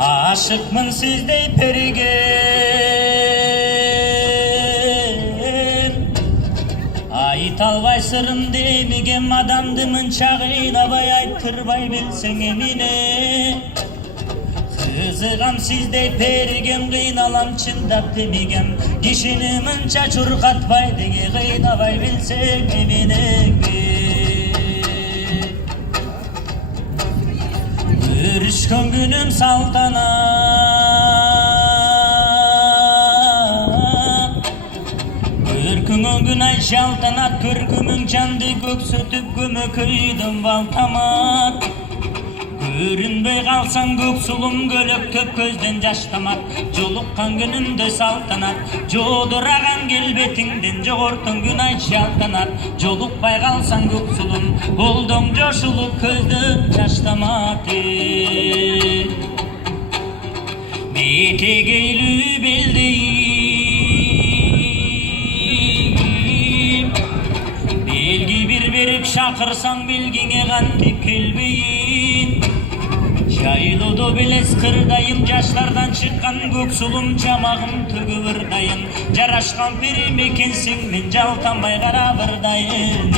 Aşıkmın sizdey perigen Ait albay sırrım demigem adamdımın çağıynabay ayttırbay bilsen emine Kızıgam sizdey perigen kıynalam çındap demigem Kişini mınça çurkatbay dege kıynabay bilsen emine Görüşkön günüm saltanat Görkünün gün ay şaltanat Görkümün candı gök sötüp gömü kıydım baltamat Görünbey kalsan gök sulum gölök köp gözden yaştamak Jolukkan günümde saltanat Joduragan gelbetinden jogortun gün ay şaltanat Jolukbay kalsan gök sulum Buldum joşulup közden yaştamak Betegeylü beldeyim Belgi bir berip şakırsan bilgine gantip kelbeyin Şayılıdı biles kırdayım Yaşlardan çıkan göksulum Çamağım tügüvürdayım Jaraşkan pirim ekensin Men jaltanbay karabırdayım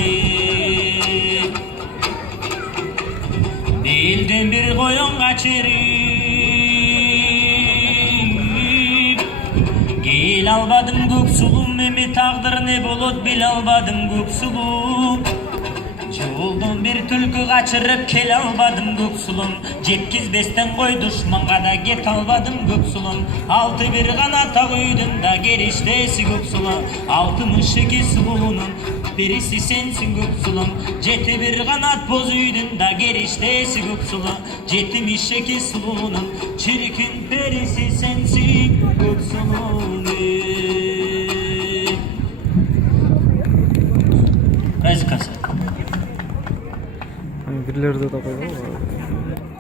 Belden bir koyun kaçırıp Gel albadım göksulum Memi tağdır ne bolot bil albadım göksulum Жолдон bir түлкү качырып келе албадым көксулум Жеткизбестен кой душманга да кете албадым көксулум Алты бир канат ак үйдүн да кериштеси көксулум 62 сулуунун бириси сенсиң көксулум Жети бир канат боз үйдүн да кериштеси көксулум 72 сулуунун чиркин периси сенсиң көксулум Birilerde de koyalım.